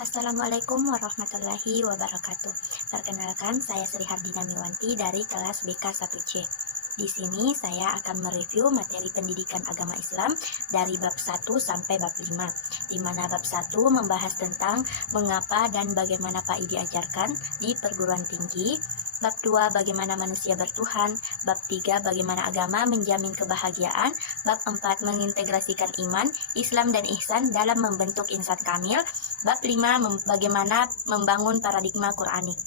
Assalamualaikum warahmatullahi wabarakatuh. Perkenalkan, saya Sri Hardina Miwanti dari kelas BK1C. Di sini saya akan mereview materi pendidikan agama Islam dari bab 1 sampai bab 5, di mana bab 1 membahas tentang mengapa dan bagaimana PAI diajarkan di perguruan tinggi, bab 2 bagaimana manusia bertuhan, bab 3 bagaimana agama menjamin kebahagiaan, bab 4 mengintegrasikan iman, Islam dan ihsan dalam membentuk insan kamil, bab 5 bagaimana membangun paradigma Quranik.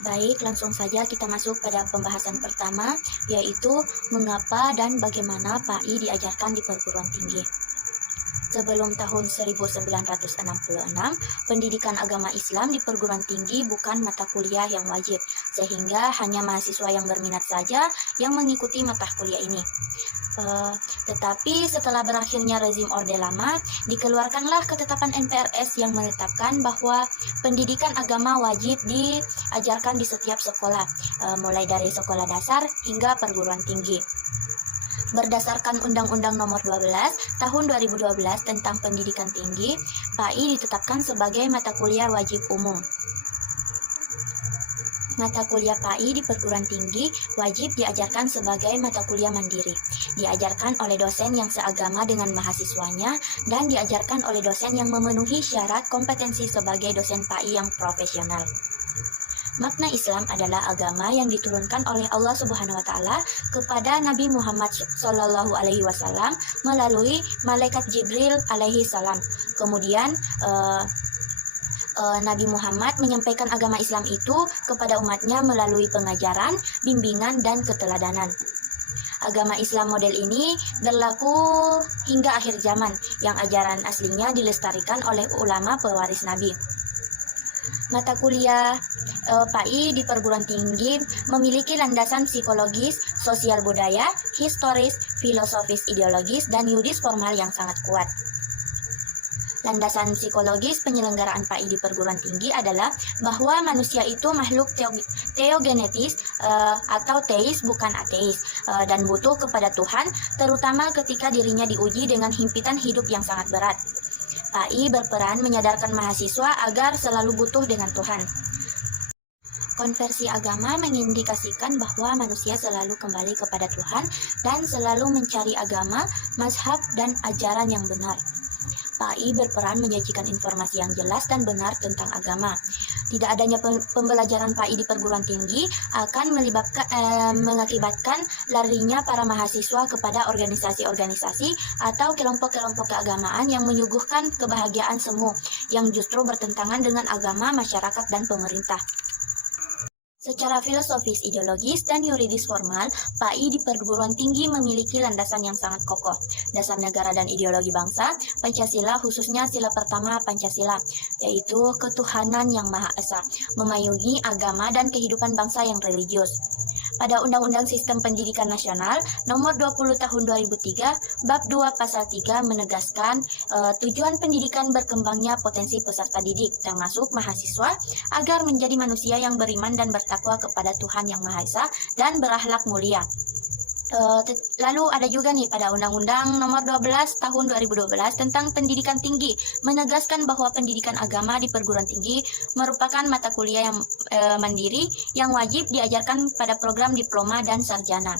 Baik, langsung saja kita masuk pada pembahasan pertama, yaitu mengapa dan bagaimana PAI diajarkan di perguruan tinggi. Sebelum tahun 1966, pendidikan agama Islam di perguruan tinggi bukan mata kuliah yang wajib, sehingga hanya mahasiswa yang berminat saja yang mengikuti mata kuliah ini. Tetapi setelah berakhirnya rezim Orde Lama, dikeluarkanlah ketetapan NPRS yang menetapkan bahwa pendidikan agama wajib diajarkan di setiap sekolah, mulai dari sekolah dasar hingga perguruan tinggi. Berdasarkan Undang-Undang Nomor 12 Tahun 2012 tentang Pendidikan Tinggi, PAI ditetapkan sebagai mata kuliah wajib umum. Mata kuliah PAI di perguruan tinggi wajib diajarkan sebagai mata kuliah mandiri, diajarkan oleh dosen yang seagama dengan mahasiswanya, dan diajarkan oleh dosen yang memenuhi syarat kompetensi sebagai dosen PAI yang profesional. Makna Islam adalah agama yang diturunkan oleh Allah Subhanahu wa Ta'ala kepada Nabi Muhammad Shallallahu Alaihi Wasallam melalui malaikat Jibril alaihi salam. Kemudian Nabi Muhammad menyampaikan agama Islam itu kepada umatnya melalui pengajaran, bimbingan, dan keteladanan. Agama Islam model ini berlaku hingga akhir zaman, yang ajaran aslinya dilestarikan oleh ulama pewaris Nabi. Mata kuliah PAI di perguruan tinggi memiliki landasan psikologis, sosial budaya, historis, filosofis ideologis, dan yuridis formal yang sangat kuat. Landasan psikologis penyelenggaraan PAI di perguruan tinggi adalah bahwa manusia itu makhluk teogenetis atau teis bukan ateis, dan butuh kepada Tuhan, terutama ketika dirinya diuji dengan himpitan hidup yang sangat berat. PAI berperan menyadarkan mahasiswa agar selalu butuh dengan Tuhan. Konversi agama mengindikasikan bahwa manusia selalu kembali kepada Tuhan dan selalu mencari agama, mazhab, dan ajaran yang benar. PAI berperan menyajikan informasi yang jelas dan benar tentang agama. Tidak adanya pembelajaran PAI di perguruan tinggi akan mengakibatkan larinya para mahasiswa kepada organisasi-organisasi atau kelompok-kelompok keagamaan yang menyuguhkan kebahagiaan semu, yang justru bertentangan dengan agama, masyarakat, dan pemerintah. Secara filosofis, ideologis, dan yuridis formal, PAI di perguruan tinggi memiliki landasan yang sangat kokoh. Dasar negara dan ideologi bangsa, Pancasila, khususnya sila pertama Pancasila, yaitu ketuhanan yang Maha Esa, memayungi agama dan kehidupan bangsa yang religius. Pada Undang-Undang Sistem Pendidikan Nasional Nomor 20 Tahun 2003, Bab 2 Pasal 3 menegaskan tujuan pendidikan berkembangnya potensi peserta didik, termasuk mahasiswa, agar menjadi manusia yang beriman dan bertakwa kepada Tuhan Yang Maha Esa dan berakhlak mulia. Lalu ada juga nih pada Undang-Undang Nomor 12 Tahun 2012 tentang Pendidikan Tinggi, menegaskan bahwa pendidikan agama di perguruan tinggi merupakan mata kuliah yang mandiri yang wajib diajarkan pada program diploma dan sarjana.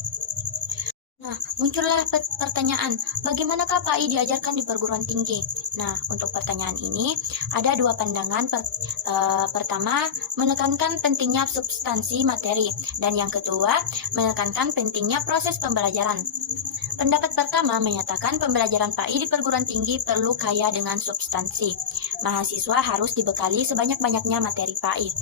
Nah, muncullah pertanyaan, bagaimanakah PAI diajarkan di perguruan tinggi? Nah, untuk pertanyaan ini ada dua pandangan. Pertama, menekankan pentingnya substansi materi, dan yang kedua, menekankan pentingnya proses pembelajaran. Pendapat pertama menyatakan pembelajaran PAI di perguruan tinggi perlu kaya dengan substansi. Mahasiswa harus dibekali sebanyak-banyaknya materi PAI.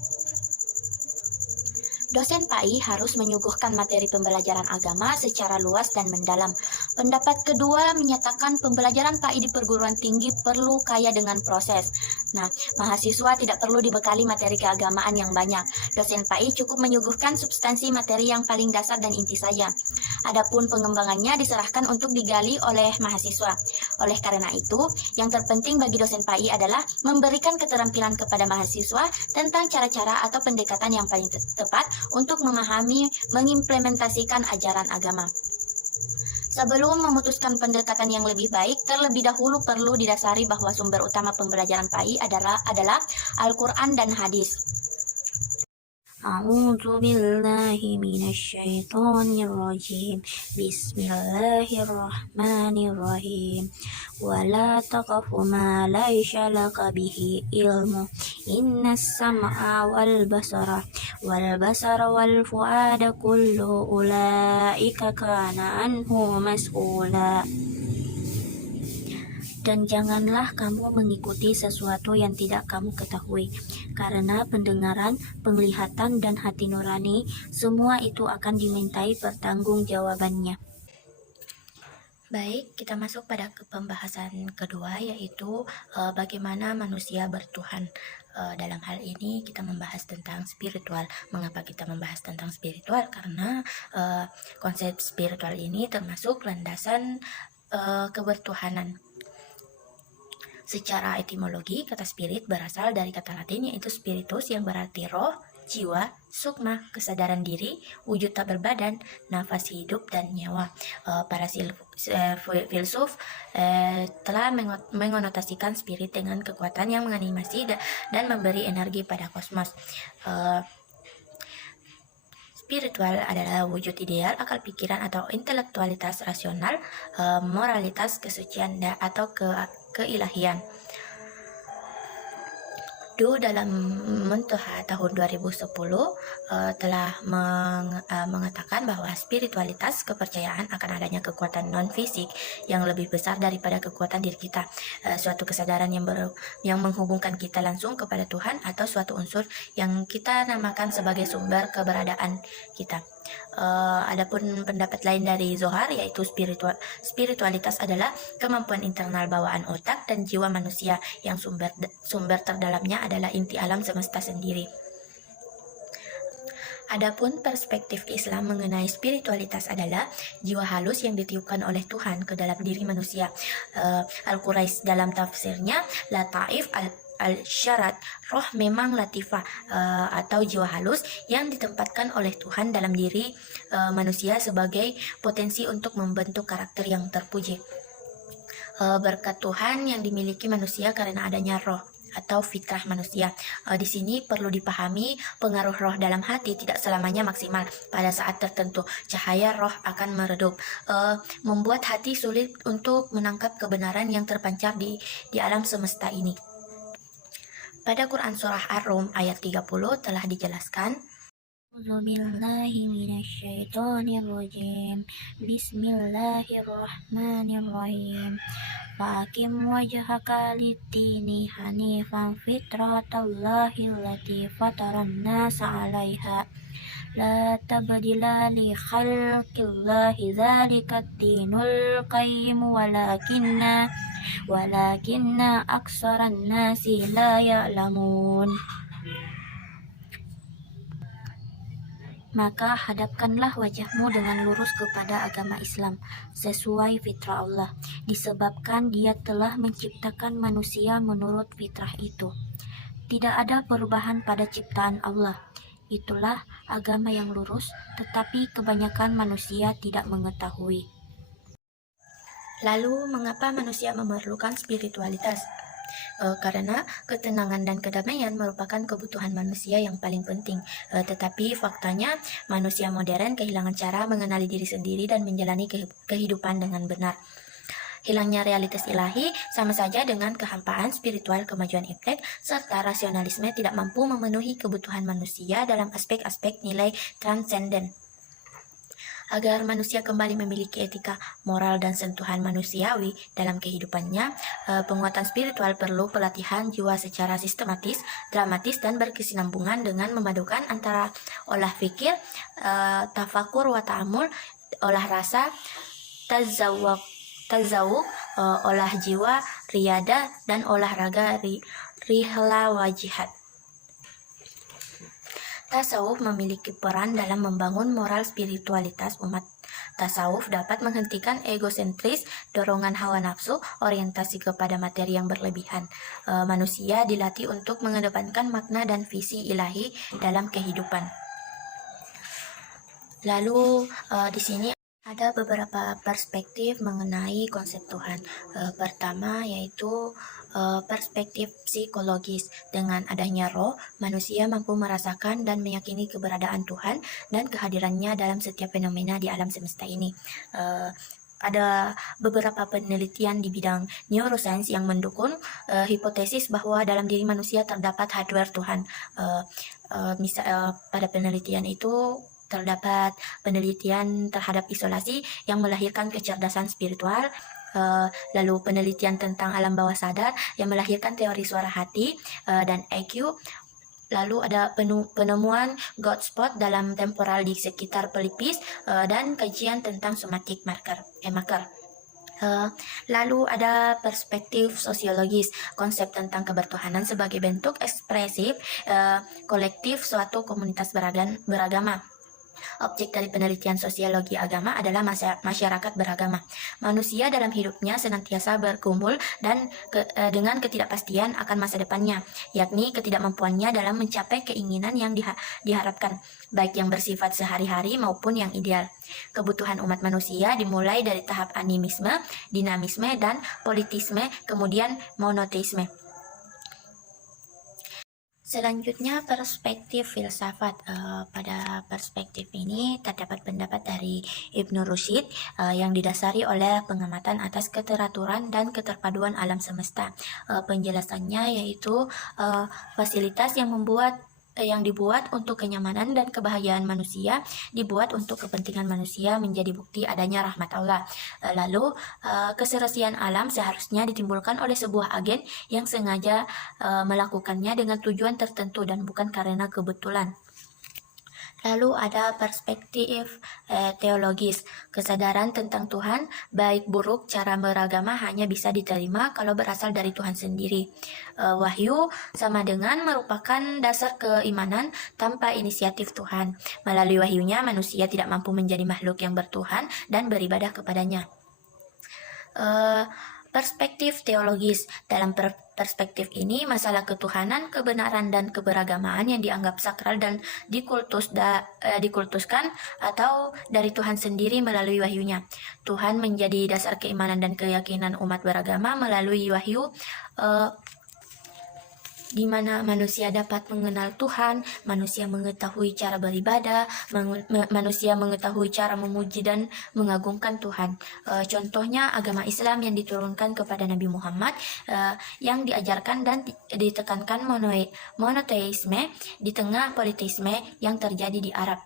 Dosen PAI harus menyuguhkan materi pembelajaran agama secara luas dan mendalam. Pendapat kedua menyatakan pembelajaran PAI di perguruan tinggi perlu kaya dengan proses. Nah, mahasiswa tidak perlu dibekali materi keagamaan yang banyak. Dosen PAI cukup menyuguhkan substansi materi yang paling dasar dan inti saja. Adapun pengembangannya diserahkan untuk digali oleh mahasiswa. Oleh karena itu, yang terpenting bagi dosen PAI adalah memberikan keterampilan kepada mahasiswa tentang cara-cara atau pendekatan yang paling tepat untuk memahami, mengimplementasikan ajaran agama. Sebelum memutuskan pendekatan yang lebih baik, terlebih dahulu perlu didasari bahwa sumber utama pembelajaran PAI adalah Al-Quran dan hadis. A'udzu billahi minasyaitonir rajim. Bismillahirrahmanirrahim. Wala taqfu ma laysa laka bihi ilmu. Innas sam'a wal basara wal fuada kullu ulaika kana anhu mas'ula. Dan janganlah kamu mengikuti sesuatu yang tidak kamu ketahui, karena pendengaran, penglihatan, dan hati nurani, semua itu akan dimintai pertanggungjawabannya. Baik, kita masuk pada pembahasan kedua, yaitu bagaimana manusia bertuhan. Dalam hal ini kita membahas tentang spiritual. Mengapa kita membahas tentang spiritual? Karena konsep spiritual ini termasuk landasan kebertuhanan. Secara etimologi, kata spirit berasal dari kata Latin yaitu spiritus yang berarti roh, jiwa, sukma, kesadaran diri, wujud tak berbadan, nafas hidup, dan nyawa. Para filsuf telah mengonotasikan spirit dengan kekuatan yang menganimasi dan memberi energi pada kosmos. Spiritual adalah wujud ideal akal pikiran atau intelektualitas rasional, moralitas, kesucian, atau keilahian. Dalam Muntaha tahun 2010 telah mengatakan bahwa spiritualitas kepercayaan akan adanya kekuatan non-fisik yang lebih besar daripada kekuatan diri kita, suatu kesadaran yang menghubungkan kita langsung kepada Tuhan atau suatu unsur yang kita namakan sebagai sumber keberadaan kita. Adapun pendapat lain dari Zohar yaitu spiritualitas adalah kemampuan internal bawaan otak dan jiwa manusia yang sumber terdalamnya adalah inti alam semesta sendiri. Adapun perspektif Islam mengenai spiritualitas adalah jiwa halus yang ditiupkan oleh Tuhan ke dalam diri manusia. Al-Quraisy dalam tafsirnya Lataif al-Syarat, roh memang latifah atau jiwa halus yang ditempatkan oleh Tuhan dalam diri manusia sebagai potensi untuk membentuk karakter yang terpuji. Berkat Tuhan yang dimiliki manusia karena adanya roh atau fitrah manusia. Di sini perlu dipahami pengaruh roh dalam hati tidak selamanya maksimal. Pada saat tertentu cahaya roh akan meredup, membuat hati sulit untuk menangkap kebenaran yang terpancar di alam semesta ini. Pada Quran Surah Ar-Rum ayat 30 telah dijelaskan, Bismillahirrahmanirrahim. Faqim wajhaka lid-dini hanifan fitratallahi allati fataran nasa 'alaiha la tabdila li khalqillahi dzalika ad-dinul qayyim walakinna aksaran nasi la ya'lamun. Maka hadapkanlah wajahmu dengan lurus kepada agama Islam sesuai fitrah Allah, disebabkan Dia telah menciptakan manusia menurut fitrah itu. Tidak ada perubahan pada ciptaan Allah. Itulah agama yang lurus, tetapi kebanyakan manusia tidak mengetahui. Lalu, mengapa manusia memerlukan spiritualitas? Karena ketenangan dan kedamaian merupakan kebutuhan manusia yang paling penting. Tetapi faktanya manusia modern kehilangan cara mengenali diri sendiri dan menjalani kehidupan dengan benar. Hilangnya realitas ilahi sama saja dengan kehampaan spiritual, kemajuan iptek, serta rasionalisme tidak mampu memenuhi kebutuhan manusia dalam aspek-aspek nilai transenden. Agar manusia kembali memiliki etika, moral, dan sentuhan manusiawi dalam kehidupannya, penguatan spiritual perlu pelatihan jiwa secara sistematis, dramatis, dan berkesinambungan dengan memadukan antara olah fikir, tafakur wa ta'amul, olah rasa, tazawuk, olah jiwa, riyada, dan olahraga rihla wa jihad. Tasawuf memiliki peran dalam membangun moral spiritualitas umat. Tasawuf dapat menghentikan egosentris, dorongan hawa nafsu, orientasi kepada materi yang berlebihan. Manusia dilatih untuk mengedepankan makna dan visi ilahi dalam kehidupan. Lalu di sini Ada beberapa perspektif mengenai konsep Tuhan. Pertama yaitu perspektif psikologis. Dengan adanya roh, manusia mampu merasakan dan meyakini keberadaan Tuhan dan kehadirannya dalam setiap fenomena di alam semesta ini. Ada beberapa penelitian di bidang neuroscience yang mendukung hipotesis bahwa dalam diri manusia terdapat hardware Tuhan. Pada penelitian itu terdapat penelitian terhadap isolasi yang melahirkan kecerdasan spiritual, lalu penelitian tentang alam bawah sadar yang melahirkan teori suara hati dan EQ. Lalu ada penemuan God spot dalam temporal di sekitar pelipis dan kajian tentang somatic marker. Lalu ada perspektif sosiologis, konsep tentang kebertuhanan sebagai bentuk ekspresif kolektif suatu komunitas beragama. Objek dari penelitian sosiologi agama adalah masyarakat beragama. Manusia dalam hidupnya senantiasa bergumul dan dengan ketidakpastian akan masa depannya, yakni ketidakmampuannya dalam mencapai keinginan yang diharapkan, baik yang bersifat sehari-hari maupun yang ideal. Kebutuhan umat manusia dimulai dari tahap animisme, dinamisme, dan politisme, kemudian monoteisme. Selanjutnya perspektif filsafat. Pada perspektif ini terdapat pendapat dari Ibnu Rushd yang didasari oleh pengamatan atas keteraturan dan keterpaduan alam semesta. Penjelasannya yaitu fasilitas yang dibuat untuk kenyamanan dan kebahagiaan manusia, dibuat untuk kepentingan manusia menjadi bukti adanya rahmat Allah. Lalu keserasian alam seharusnya ditimbulkan oleh sebuah agen yang sengaja melakukannya dengan tujuan tertentu dan bukan karena kebetulan. Lalu ada perspektif teologis, kesadaran tentang Tuhan, baik buruk cara beragama hanya bisa diterima kalau berasal dari Tuhan sendiri. Wahyu sama dengan merupakan dasar keimanan tanpa inisiatif Tuhan. Melalui wahyunya manusia tidak mampu menjadi makhluk yang bertuhan dan beribadah kepadanya. Perspektif teologis. Dalam perspektif ini, masalah ketuhanan, kebenaran, dan keberagamaan yang dianggap sakral dan dikultuskan atau dari Tuhan sendiri melalui wahyunya. Tuhan menjadi dasar keimanan dan keyakinan umat beragama melalui wahyu, di mana manusia dapat mengenal Tuhan, manusia mengetahui cara beribadah, manusia mengetahui cara memuji dan mengagungkan Tuhan. Contohnya agama Islam yang diturunkan kepada Nabi Muhammad, yang diajarkan dan ditekankan monoteisme di tengah politisme yang terjadi di Arab.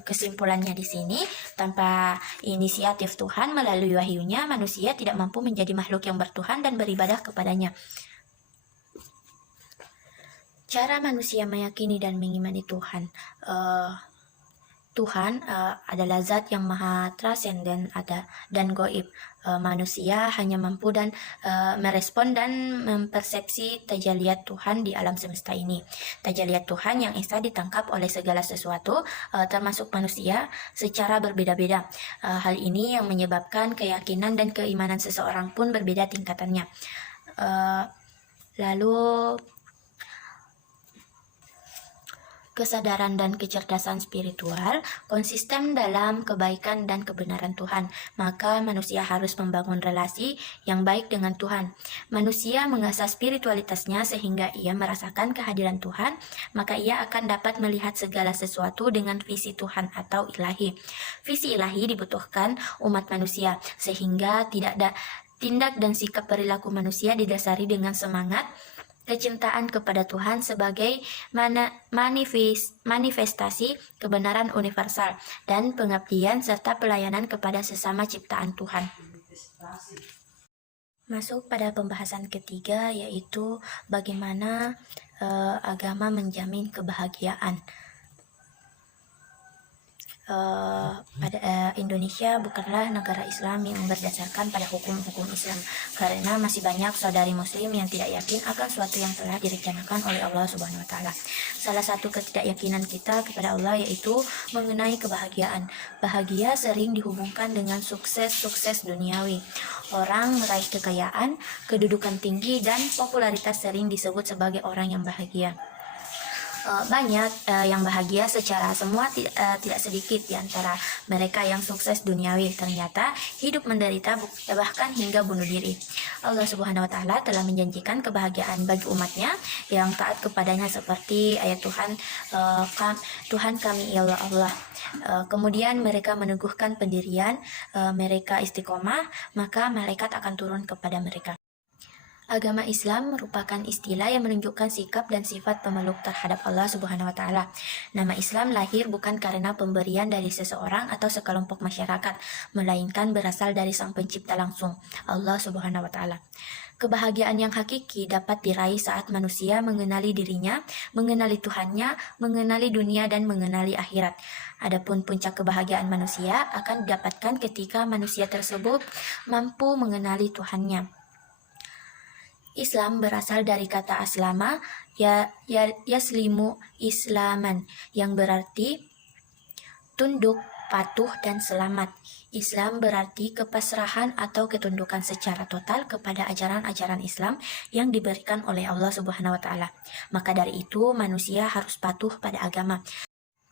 Kesimpulannya di sini, tanpa inisiatif Tuhan melalui wahyunya, manusia tidak mampu menjadi makhluk yang bertuhan dan beribadah kepadanya. Cara manusia meyakini dan mengimani Tuhan. Tuhan adalah zat yang maha transenden dan goib. Manusia hanya mampu dan merespon dan mempersepsi tajaliat Tuhan di alam semesta ini. Tajaliat Tuhan yang esa ditangkap oleh segala sesuatu, termasuk manusia, secara berbeda-beda. Hal ini yang menyebabkan keyakinan dan keimanan seseorang pun berbeda tingkatannya. Lalu kesadaran dan kecerdasan spiritual konsisten dalam kebaikan dan kebenaran Tuhan, maka manusia harus membangun relasi yang baik dengan Tuhan. Manusia mengasah spiritualitasnya sehingga ia merasakan kehadiran Tuhan, maka ia akan dapat melihat segala sesuatu dengan visi Tuhan atau ilahi. Visi ilahi dibutuhkan umat manusia, sehingga tidak ada tindak dan sikap perilaku manusia didasari dengan semangat kecintaan kepada Tuhan sebagai manifestasi kebenaran universal dan pengabdian serta pelayanan kepada sesama ciptaan Tuhan. Masuk pada pembahasan ketiga, yaitu bagaimana agama menjamin kebahagiaan. Pada Indonesia bukanlah negara Islam yang berdasarkan pada hukum-hukum Islam, karena masih banyak saudari muslim yang tidak yakin akan suatu yang telah direncanakan oleh Allah Subhanahu wa taala. Salah satu ketidakyakinan kita kepada Allah yaitu mengenai kebahagiaan. Bahagia sering dihubungkan dengan sukses duniawi. Orang meraih kekayaan, kedudukan tinggi, dan popularitas sering disebut sebagai orang yang bahagia. banyak yang bahagia secara semua, tidak sedikit di antara mereka yang sukses duniawi ternyata hidup menderita bahkan hingga bunuh diri. Allah Subhanahu wa taala telah menjanjikan kebahagiaan bagi umatnya yang taat kepadanya seperti ayat Tuhan kami ialah Allah. Kemudian mereka meneguhkan pendirian, mereka istiqomah, maka malaikat akan turun kepada mereka. Agama Islam merupakan istilah yang menunjukkan sikap dan sifat pemeluk terhadap Allah Subhanahu wa taala. Nama Islam lahir bukan karena pemberian dari seseorang atau sekelompok masyarakat, melainkan berasal dari Sang Pencipta langsung, Allah Subhanahu wa taala. Kebahagiaan yang hakiki dapat diraih saat manusia mengenali dirinya, mengenali Tuhannya, mengenali dunia dan mengenali akhirat. Adapun puncak kebahagiaan manusia akan didapatkan ketika manusia tersebut mampu mengenali Tuhannya. Islam berasal dari kata aslama, yaslimu islaman, yang berarti tunduk, patuh, dan selamat. Islam berarti kepasrahan atau ketundukan secara total kepada ajaran-ajaran Islam yang diberikan oleh Allah Subhanahu wa taala. Maka dari itu manusia harus patuh pada agama.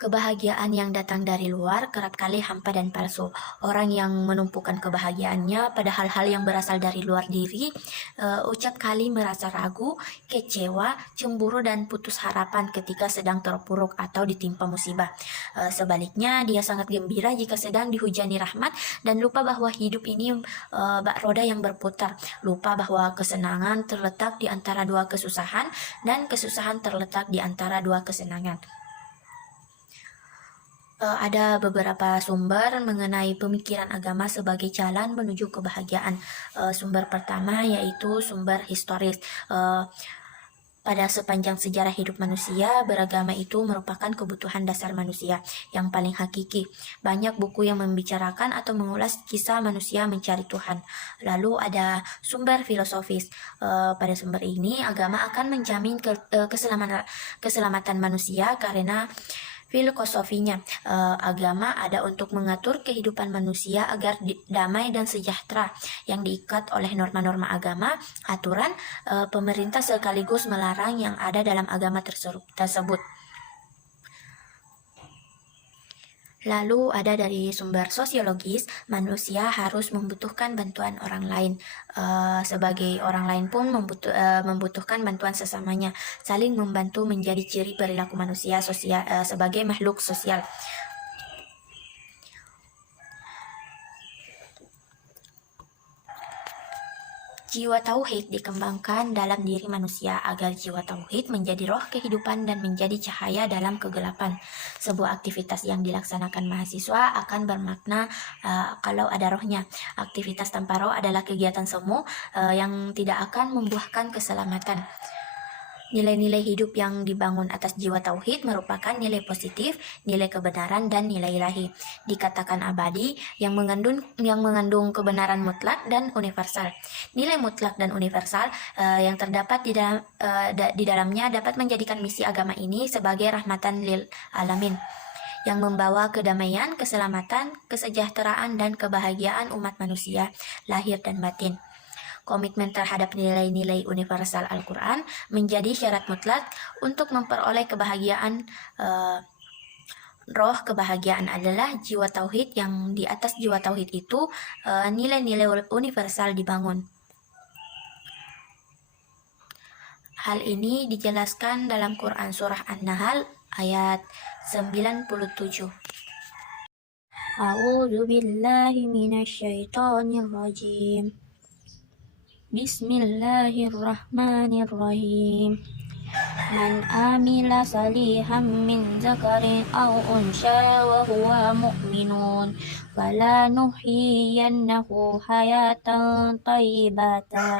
Kebahagiaan yang datang dari luar kerap kali hampa dan palsu. Orang yang menumpukan kebahagiaannya pada hal-hal yang berasal dari luar diri, ucap kali merasa ragu, kecewa, cemburu, dan putus harapan ketika sedang terpuruk atau ditimpa musibah. Sebaliknya, dia sangat gembira jika sedang dihujani rahmat dan lupa bahwa hidup ini bak roda yang berputar. Lupa bahwa kesenangan terletak di antara dua kesusahan dan kesusahan terletak di antara dua kesenangan. Ada beberapa sumber mengenai pemikiran agama sebagai jalan menuju kebahagiaan. Sumber pertama yaitu sumber historis. Pada sepanjang sejarah hidup manusia, beragama itu merupakan kebutuhan dasar manusia yang paling hakiki. Banyak buku yang membicarakan atau mengulas kisah manusia mencari Tuhan. Lalu ada sumber filosofis. Pada sumber ini, agama akan menjamin keselamatan manusia karena filosofinya, agama ada untuk mengatur kehidupan manusia agar damai dan sejahtera, yang diikat oleh norma-norma agama, aturan pemerintah sekaligus melarang yang ada dalam agama tersebut. Lalu ada dari sumber sosiologis, manusia harus membutuhkan bantuan orang lain. Sebagai orang lain pun membutuhkan bantuan sesamanya. Saling membantu menjadi ciri perilaku manusia sebagai makhluk sosial. Jiwa tauhid dikembangkan dalam diri manusia agar jiwa tauhid menjadi roh kehidupan dan menjadi cahaya dalam kegelapan. Sebuah aktivitas yang dilaksanakan mahasiswa akan bermakna kalau ada rohnya. Aktivitas tanpa roh adalah kegiatan semu yang tidak akan membuahkan keselamatan. Nilai-nilai hidup yang dibangun atas jiwa tauhid merupakan nilai positif, nilai kebenaran, dan nilai ilahi. Dikatakan abadi yang mengandung kebenaran mutlak dan universal. Nilai mutlak dan universal yang terdapat di dalamnya dapat menjadikan misi agama ini sebagai rahmatan lil alamin, yang membawa kedamaian, keselamatan, kesejahteraan, dan kebahagiaan umat manusia, lahir dan batin. Komitmen terhadap nilai-nilai universal Al-Quran menjadi syarat mutlak untuk memperoleh kebahagiaan. Roh kebahagiaan adalah jiwa tauhid, yang di atas jiwa tauhid itu nilai-nilai universal dibangun. Hal ini dijelaskan dalam Quran Surah An-Nahl ayat 97. A'udzu billahi minasyaitonir rajim. Bismillahirrahmanirrahim. Man amila salihan min zakarin aw unsha wa huwa mu'minun falanuhyiyannahu hayatan thayyibatan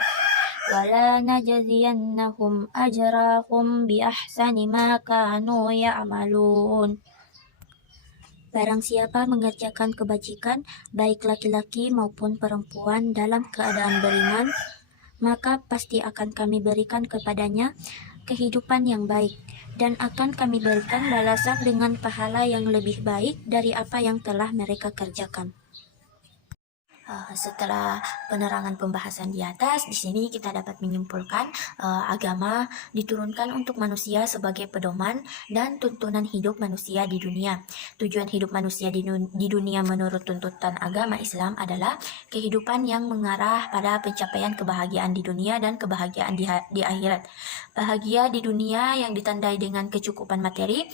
wala najziyannahum ajrahum bi ahsani ma kanu ya'malun. Barang siapa mengerjakan kebajikan, baik laki-laki maupun perempuan, dalam keadaan beriman, maka pasti akan kami berikan kepadanya kehidupan yang baik, dan akan kami berikan balasan dengan pahala yang lebih baik dari apa yang telah mereka kerjakan. Setelah penerangan pembahasan di atas, di sini kita dapat menyimpulkan agama diturunkan untuk manusia sebagai pedoman dan tuntunan hidup manusia di dunia. Tujuan hidup manusia di dunia menurut tuntutan agama Islam adalah kehidupan yang mengarah pada pencapaian kebahagiaan di dunia dan kebahagiaan di akhirat. Bahagia di dunia yang ditandai dengan kecukupan materi,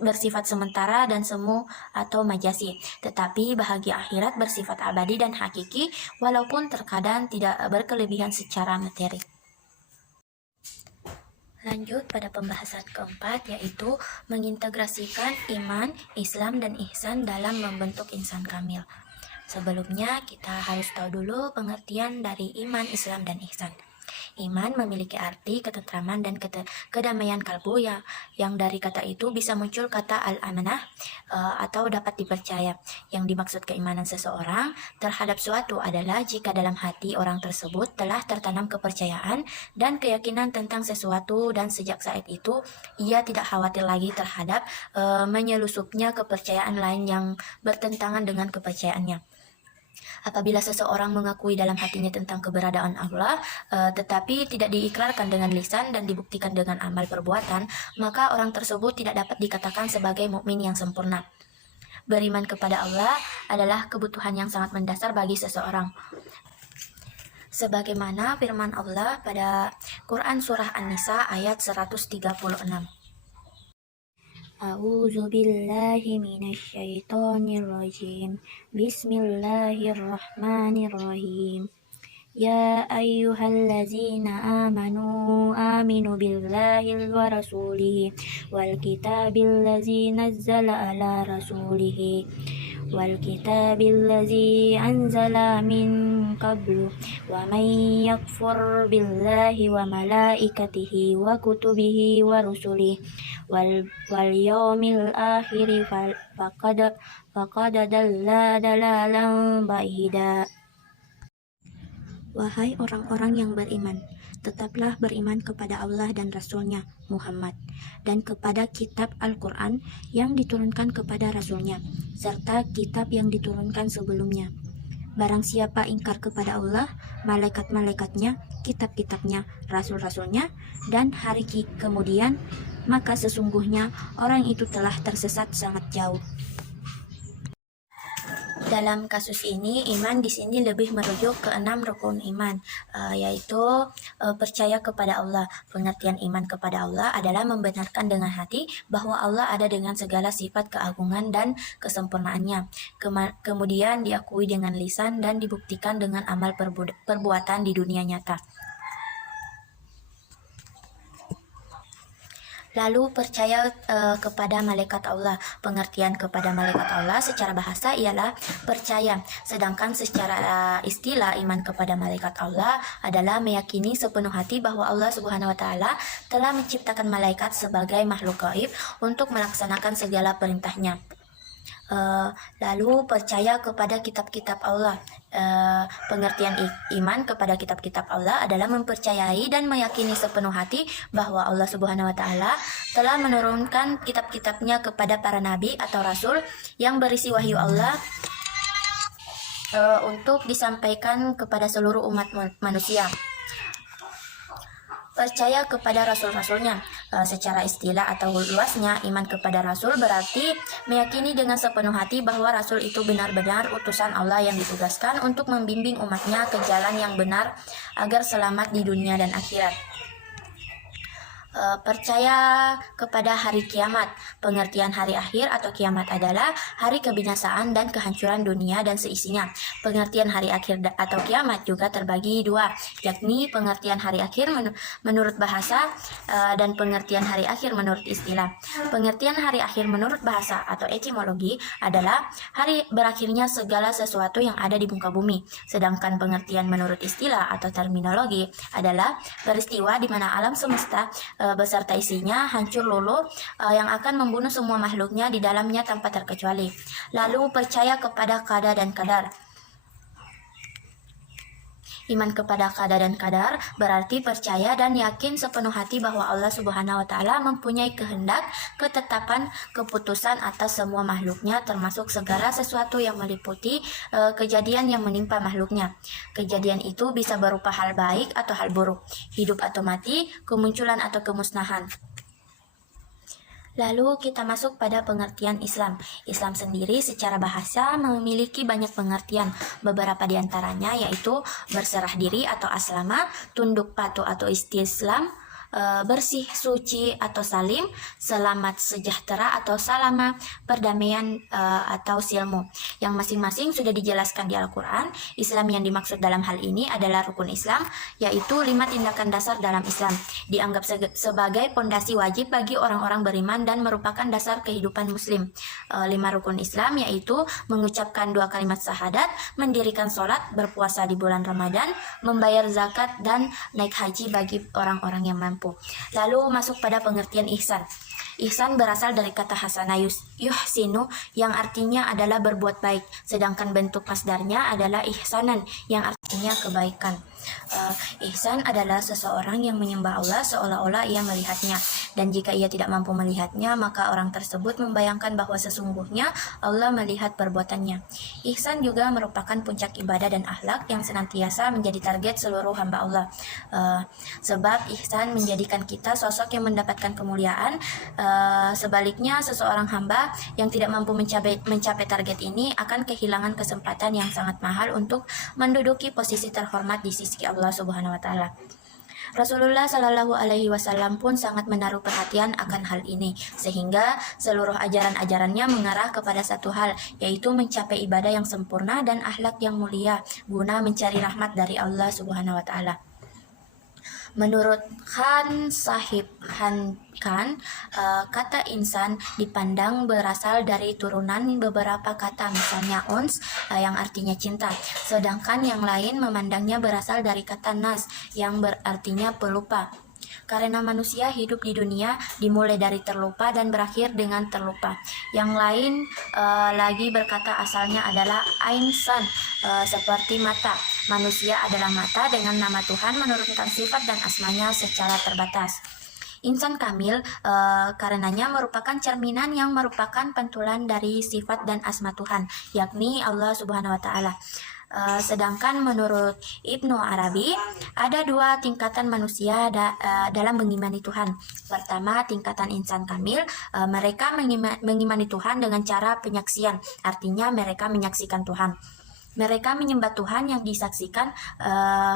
bersifat sementara dan semu atau majasi, tetapi bahagia akhirat bersifat abadi dan hakiki, walaupun terkadang tidak berkelebihan secara materi. Lanjut pada pembahasan keempat, yaitu mengintegrasikan iman, Islam, dan ihsan dalam membentuk insan kamil. Sebelumnya, kita harus tahu dulu pengertian dari iman, Islam, dan ihsan. Iman memiliki arti ketentraman dan kedamaian kalbu yang dari kata itu bisa muncul kata al-amanah atau dapat dipercaya. Yang dimaksud keimanan seseorang terhadap suatu adalah jika dalam hati orang tersebut telah tertanam kepercayaan dan keyakinan tentang sesuatu, dan sejak saat itu ia tidak khawatir lagi terhadap menyelusupnya kepercayaan lain yang bertentangan dengan kepercayaannya. Apabila seseorang mengakui dalam hatinya tentang keberadaan Allah, tetapi tidak diikrarkan dengan lisan dan dibuktikan dengan amal perbuatan, maka orang tersebut tidak dapat dikatakan sebagai mukmin yang sempurna. Beriman kepada Allah adalah kebutuhan yang sangat mendasar bagi seseorang. Sebagaimana firman Allah pada Quran Surah An-Nisa ayat 136. A'udzu billahi minasy syaithanir rajim. Bismillahirrahmanirrahim. Ya ayyuhallazina amanu aminu billahi wa rasulihi wal kitabil ladzi nazzala ala rasulihi wal kitabil ladzi anzala min qablu wa man yakfur billahi wa malaikatihi wa kutubihi wa rusulihi wal yawmil akhiri faqad dalla dalalan ba'ida. Wahai orang-orang yang beriman, tetaplah beriman kepada Allah dan Rasul-Nya Muhammad, dan kepada kitab Al-Quran yang diturunkan kepada Rasul-Nya, serta kitab yang diturunkan sebelumnya. Barang siapa ingkar kepada Allah, malaikat-malaikatnya, kitab-kitabnya, rasul-rasulnya, dan hari kemudian, maka sesungguhnya orang itu telah tersesat sangat jauh. Dalam kasus ini, iman di sini lebih merujuk ke 6 rukun iman, yaitu percaya kepada Allah. Pengertian iman kepada Allah adalah membenarkan dengan hati bahwa Allah ada dengan segala sifat keagungan dan kesempurnaannya. Kemudian diakui dengan lisan dan dibuktikan dengan amal perbuatan di dunia nyata. Lalu percaya kepada malaikat Allah. Pengertian kepada malaikat Allah secara bahasa ialah percaya, sedangkan secara istilah iman kepada malaikat Allah adalah meyakini sepenuh hati bahwa Allah Subhanahu wa taala telah menciptakan malaikat sebagai makhluk gaib untuk melaksanakan segala perintahnya. Lalu percaya kepada kitab-kitab Allah. Pengertian iman kepada kitab-kitab Allah adalah mempercayai dan meyakini sepenuh hati bahwa Allah Subhanahu wa taala telah menurunkan kitab-kitabnya kepada para nabi atau rasul yang berisi wahyu Allah untuk disampaikan kepada seluruh umat manusia. Percaya kepada rasul-rasulnya. Secara istilah atau luasnya, iman kepada rasul berarti meyakini dengan sepenuh hati bahwa rasul itu benar-benar utusan Allah yang ditugaskan untuk membimbing umatnya ke jalan yang benar agar selamat di dunia dan akhirat. Percaya kepada hari kiamat. Pengertian hari akhir atau kiamat adalah hari kebinasaan dan kehancuran dunia dan seisinya. Pengertian hari akhir atau kiamat juga terbagi dua, yakni pengertian hari akhir menurut bahasa dan pengertian hari akhir menurut istilah. Pengertian hari akhir menurut bahasa atau etimologi adalah hari berakhirnya segala sesuatu yang ada di muka bumi. Sedangkan pengertian menurut istilah atau terminologi adalah peristiwa di mana alam semesta beserta isinya hancur luluh yang akan membunuh semua makhluknya di dalamnya tanpa terkecuali. Lalu percaya kepada qada dan qadar. Iman kepada qada dan qadar berarti percaya dan yakin sepenuh hati bahwa Allah Subhanahu wa taala mempunyai kehendak, ketetapan, keputusan atas semua makhluknya, termasuk segala sesuatu yang meliputi kejadian yang menimpa makhluknya. Kejadian itu bisa berupa hal baik atau hal buruk, hidup atau mati, kemunculan atau kemusnahan. Lalu kita masuk pada pengertian Islam. Islam sendiri secara bahasa memiliki banyak pengertian. Beberapa di antaranya yaitu berserah diri atau aslama, tunduk patuh atau istislam, bersih, suci atau salim, selamat sejahtera atau salama, perdamaian atau silmu. Yang masing-masing sudah dijelaskan di Al-Quran. Islam yang dimaksud dalam hal ini adalah rukun Islam, yaitu 5 tindakan dasar dalam Islam. Dianggap sebagai pondasi wajib bagi orang-orang beriman dan merupakan dasar kehidupan muslim. 5 rukun Islam yaitu mengucapkan 2 kalimat syahadat, mendirikan sholat, berpuasa di bulan Ramadan, membayar zakat, dan naik haji bagi orang-orang yang mampu. Lalu masuk pada pengertian ihsan. Ihsan berasal dari kata hasana yuhsinu yang artinya adalah berbuat baik, sedangkan bentuk masdarnya adalah ihsanan yang artinya kebaikan. Ihsan adalah seseorang yang menyembah Allah seolah-olah ia melihatnya, dan jika ia tidak mampu melihatnya, maka orang tersebut membayangkan bahwa sesungguhnya Allah melihat perbuatannya. Ihsan juga merupakan puncak ibadah dan akhlak yang senantiasa menjadi target seluruh hamba Allah. Sebab ihsan menjadikan kita sosok yang mendapatkan kemuliaan. Sebaliknya, seseorang hamba yang tidak mampu mencapai target ini akan kehilangan kesempatan yang sangat mahal untuk menduduki posisi terhormat di sisi Allah Subhanahu wa taala. Rasulullah Shallallahu Alaihi Wasallam pun sangat menaruh perhatian akan hal ini, sehingga seluruh ajaran-ajarannya mengarah kepada satu hal, yaitu mencapai ibadah yang sempurna dan akhlak yang mulia, guna mencari rahmat dari Allah Subhanahu wa taala. Menurut Khan Sahib Khan, kata insan dipandang berasal dari turunan beberapa kata, misalnya ons yang artinya cinta, sedangkan yang lain memandangnya berasal dari kata nas yang berartinya pelupa. Karena manusia hidup di dunia dimulai dari terlupa dan berakhir dengan terlupa. Yang lain lagi berkata asalnya adalah ainsan, seperti mata. Manusia adalah mata dengan nama Tuhan menurunkan sifat dan asmanya secara terbatas. Insan kamil karenanya merupakan cerminan yang merupakan pantulan dari sifat dan asma Tuhan, yakni Allah Subhanahu wa taala. Sedangkan menurut Ibnu Arabi ada 2 tingkatan manusia dalam mengimani Tuhan. Pertama, tingkatan insan kamil, mereka mengimani Tuhan dengan cara penyaksian, artinya mereka menyaksikan Tuhan. Mereka menyembah Tuhan yang disaksikan.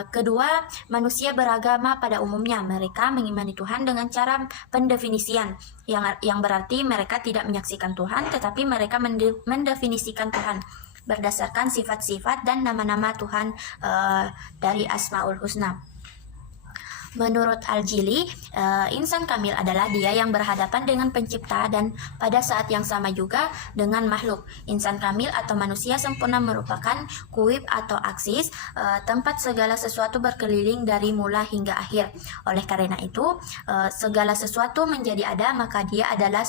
Kedua, manusia beragama pada umumnya. Mereka mengimani Tuhan dengan cara pendefinisian, yang berarti mereka tidak menyaksikan Tuhan, tetapi mereka mendefinisikan Tuhan berdasarkan sifat-sifat dan nama-nama Tuhan dari Asmaul Husna. Menurut Al-Jili, insan kamil adalah dia yang berhadapan dengan pencipta dan pada saat yang sama juga dengan makhluk. Insan kamil atau manusia sempurna merupakan kuib atau aksis, tempat segala sesuatu berkeliling dari mula hingga akhir. Oleh karena itu, segala sesuatu menjadi ada, maka dia adalah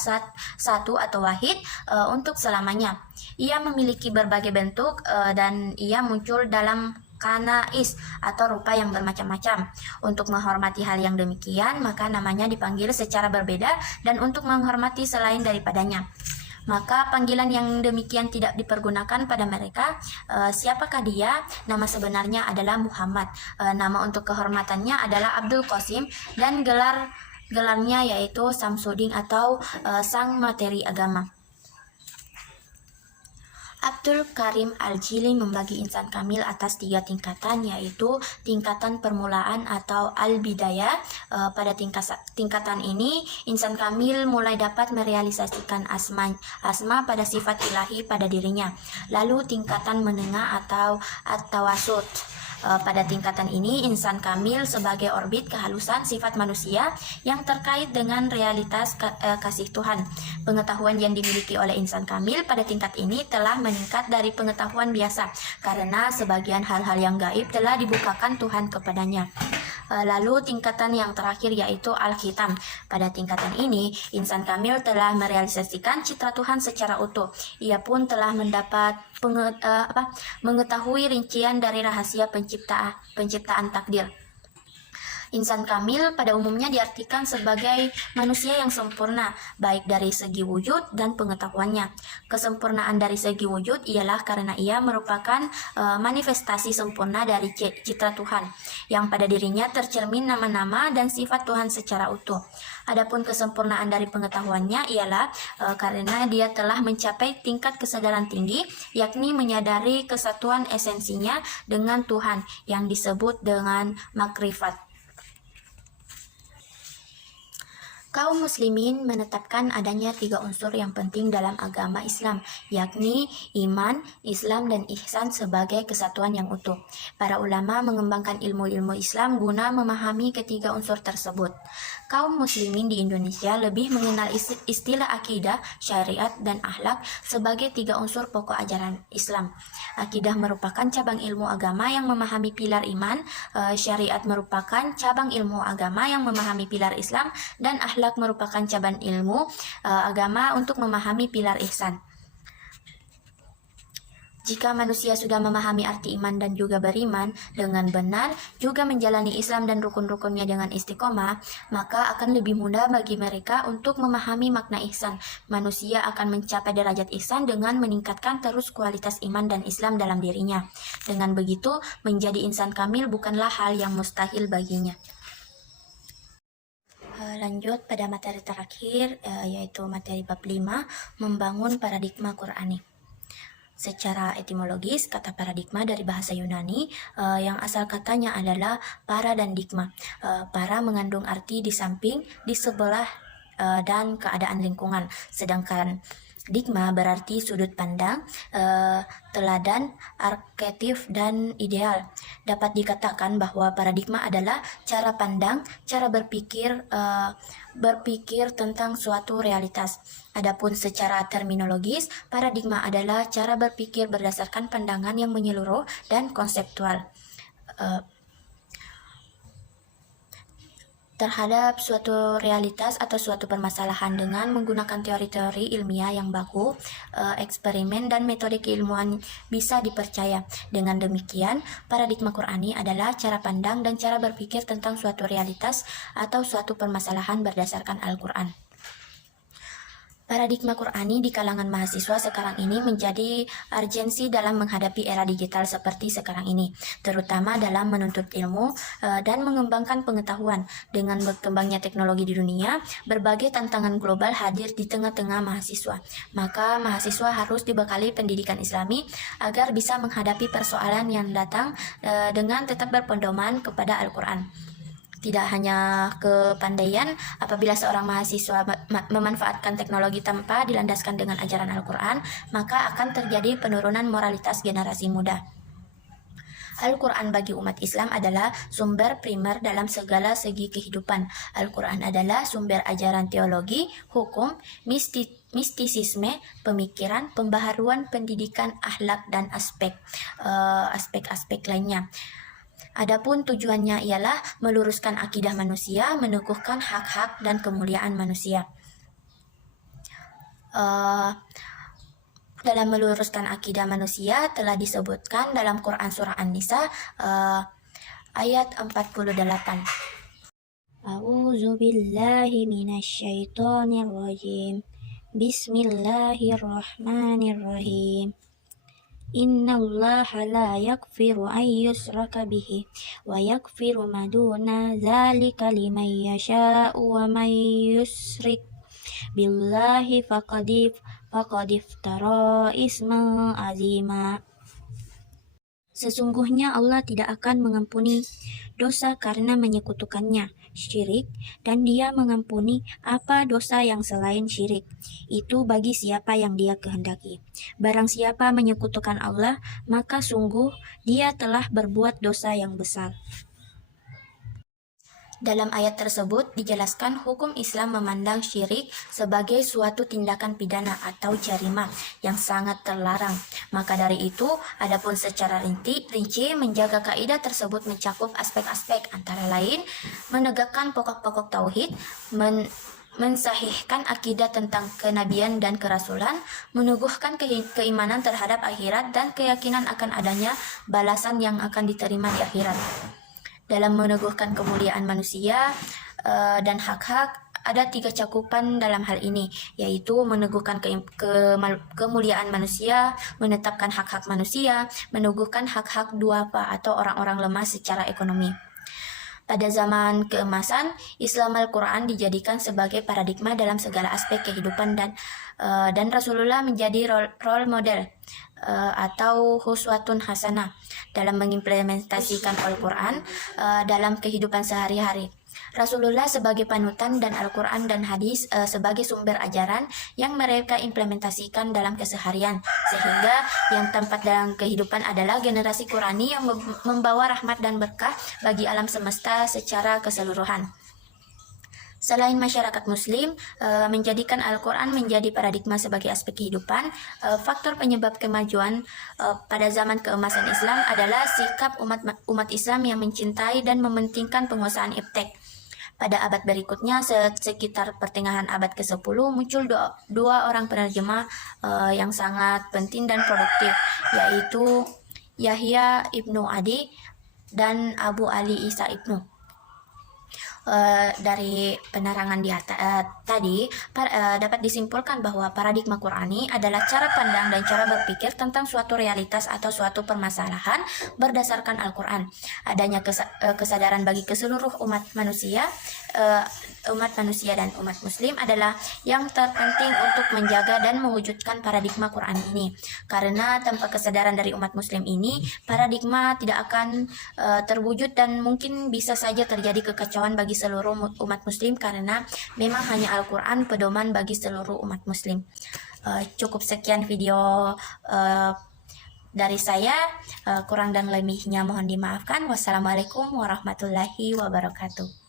satu atau wahid untuk selamanya. Ia memiliki berbagai bentuk dan ia muncul dalam kanais atau rupa yang bermacam-macam. Untuk menghormati hal yang demikian, maka namanya dipanggil secara berbeda, dan untuk menghormati selain daripadanya, maka panggilan yang demikian tidak dipergunakan pada mereka. Siapakah dia? Nama sebenarnya adalah Muhammad. Nama untuk kehormatannya adalah Abdul Qasim, dan gelarnya yaitu Samsudin atau sang materi agama. Abdul Karim Al-Jili membagi insan kamil atas 3 tingkatan, yaitu tingkatan permulaan atau al-bidayah. Pada tingkatan ini, insan kamil mulai dapat merealisasikan asma pada sifat ilahi pada dirinya. Lalu tingkatan menengah atau at-tawasut. Pada tingkatan ini, insan kamil sebagai orbit kehalusan sifat manusia yang terkait dengan realitas kasih Tuhan. Pengetahuan yang dimiliki oleh insan kamil pada tingkat ini telah meningkat dari pengetahuan biasa, karena sebagian hal-hal yang gaib telah dibukakan Tuhan kepadanya. Lalu tingkatan yang terakhir yaitu al-khitam. Pada tingkatan ini, insan kamil telah merealisasikan citra Tuhan secara utuh. Ia pun telah mendapat mengetahui rincian dari rahasia penciptaan takdir. Insan kamil pada umumnya diartikan sebagai manusia yang sempurna, baik dari segi wujud dan pengetahuannya. Kesempurnaan dari segi wujud ialah karena ia merupakan manifestasi sempurna dari citra Tuhan, yang pada dirinya tercermin nama-nama dan sifat Tuhan secara utuh. Adapun kesempurnaan dari pengetahuannya ialah karena dia telah mencapai tingkat kesadaran tinggi, yakni menyadari kesatuan esensinya dengan Tuhan yang disebut dengan makrifat. Kaum muslimin menetapkan adanya 3 unsur yang penting dalam agama Islam, yakni iman, Islam, dan ihsan sebagai kesatuan yang utuh. Para ulama mengembangkan ilmu-ilmu Islam guna memahami ketiga unsur tersebut. Kaum muslimin di Indonesia lebih mengenal istilah akidah, syariat, dan akhlak sebagai 3 unsur pokok ajaran Islam. Akidah merupakan cabang ilmu agama yang memahami pilar iman, syariat merupakan cabang ilmu agama yang memahami pilar Islam, dan akhlak merupakan cabang ilmu agama untuk memahami pilar ihsan. Jika manusia sudah memahami arti iman dan juga beriman dengan benar, juga menjalani Islam dan rukun-rukunnya dengan istiqomah, maka akan lebih mudah bagi mereka untuk memahami makna ihsan. Manusia akan mencapai derajat ihsan dengan meningkatkan terus kualitas iman dan Islam dalam dirinya. Dengan begitu, menjadi insan kamil bukanlah hal yang mustahil baginya. Lanjut pada materi terakhir, yaitu materi bab 5, membangun paradigma Qur'ani. Secara etimologis, kata paradigma dari bahasa Yunani yang asal katanya adalah para dan digma. Para mengandung arti di samping, di sebelah, dan keadaan lingkungan. Sedangkan digma berarti sudut pandang, teladan, arketip, dan ideal. Dapat dikatakan bahwa paradigma adalah cara pandang, cara berpikir tentang suatu realitas. Adapun secara terminologis, paradigma adalah cara berpikir berdasarkan pandangan yang menyeluruh dan konseptual terhadap suatu realitas atau suatu permasalahan dengan menggunakan teori-teori ilmiah yang baku, eksperimen, dan metode keilmuan bisa dipercaya. Dengan demikian, paradigma Qur'ani adalah cara pandang dan cara berpikir tentang suatu realitas atau suatu permasalahan berdasarkan Al-Quran. Paradigma Qur'ani di kalangan mahasiswa sekarang ini menjadi urgensi dalam menghadapi era digital seperti sekarang ini, terutama dalam menuntut ilmu dan mengembangkan pengetahuan. Dengan berkembangnya teknologi di dunia, berbagai tantangan global hadir di tengah-tengah mahasiswa. Maka mahasiswa harus dibekali pendidikan Islami agar bisa menghadapi persoalan yang datang dengan tetap berpedoman kepada Al-Quran. Tidak hanya kepandaian, apabila seorang mahasiswa memanfaatkan teknologi tanpa dilandaskan dengan ajaran Al-Quran, maka akan terjadi penurunan moralitas generasi muda. Al-Quran bagi umat Islam adalah sumber primer dalam segala segi kehidupan. Al-Quran adalah sumber ajaran teologi, hukum, mistisisme, pemikiran, pembaharuan pendidikan, akhlak, dan aspek-aspek lainnya. Adapun tujuannya ialah meluruskan akidah manusia, meneguhkan hak-hak dan kemuliaan manusia. Dalam meluruskan akidah manusia telah disebutkan dalam Quran surah An-Nisa ayat 48. A'udzu billahi minasyaitonir rajim. Bismillahirrahmanirrahim. Innallaha la yaghfiru an yushraka bihi wa yaghfiru ma duna dzalika liman yasha'u wa man yusyrik billahi faqad iftara isman azima. Sesungguhnya Allah tidak akan mengampuni dosa karena menyekutukannya, syirik, dan Dia mengampuni apa dosa yang selain syirik. Itu bagi siapa yang Dia kehendaki. Barang siapa menyekutukan Allah, maka sungguh Dia telah berbuat dosa yang besar. Dalam ayat tersebut dijelaskan hukum Islam memandang syirik sebagai suatu tindakan pidana atau jarima yang sangat terlarang. Maka dari itu, adapun secara rinci menjaga kaidah tersebut mencakup aspek-aspek antara lain menegakkan pokok-pokok tauhid, mensahihkan akidah tentang kenabian dan kerasulan, meneguhkan keimanan terhadap akhirat dan keyakinan akan adanya balasan yang akan diterima di akhirat. Dalam meneguhkan kemuliaan manusia dan hak-hak, ada 3 cakupan dalam hal ini, yaitu meneguhkan kemuliaan manusia, menetapkan hak-hak manusia, meneguhkan hak-hak duafa atau orang-orang lemah secara ekonomi. Pada zaman keemasan, Islam Al-Quran dijadikan sebagai paradigma dalam segala aspek kehidupan dan Rasulullah menjadi role model atau huswatun hasanah dalam mengimplementasikan Al-Quran dalam kehidupan sehari-hari. Rasulullah sebagai panutan dan Al-Quran dan hadis sebagai sumber ajaran yang mereka implementasikan dalam keseharian, sehingga yang tampak dalam kehidupan adalah generasi Qurani yang membawa rahmat dan berkah bagi alam semesta secara keseluruhan. Selain masyarakat Muslim menjadikan Al-Quran menjadi paradigma sebagai aspek kehidupan, faktor penyebab kemajuan pada zaman keemasan Islam adalah sikap umat Islam yang mencintai dan mementingkan penguasaan iptek. Pada abad berikutnya, sekitar pertengahan abad ke-10, muncul dua orang penerjemah yang sangat penting dan produktif, yaitu Yahya Ibnu Adi dan Abu Ali Isa Ibnu. Dari penerangan di atas tadi dapat disimpulkan bahwa paradigma Qurani adalah cara pandang dan cara berpikir tentang suatu realitas atau suatu permasalahan berdasarkan Al-Quran. Adanya kesadaran bagi keseluruh umat manusia dan umat Muslim adalah yang terpenting untuk menjaga dan mewujudkan paradigma Quran ini. Karena tanpa kesadaran dari umat Muslim ini, paradigma tidak akan terwujud dan mungkin bisa saja terjadi kekacauan bagi seluruh umat Muslim karena memang hanya Al-Quran pedoman bagi seluruh umat Muslim. Cukup sekian video dari saya, kurang dan lebihnya mohon dimaafkan. Wassalamualaikum warahmatullahi wabarakatuh.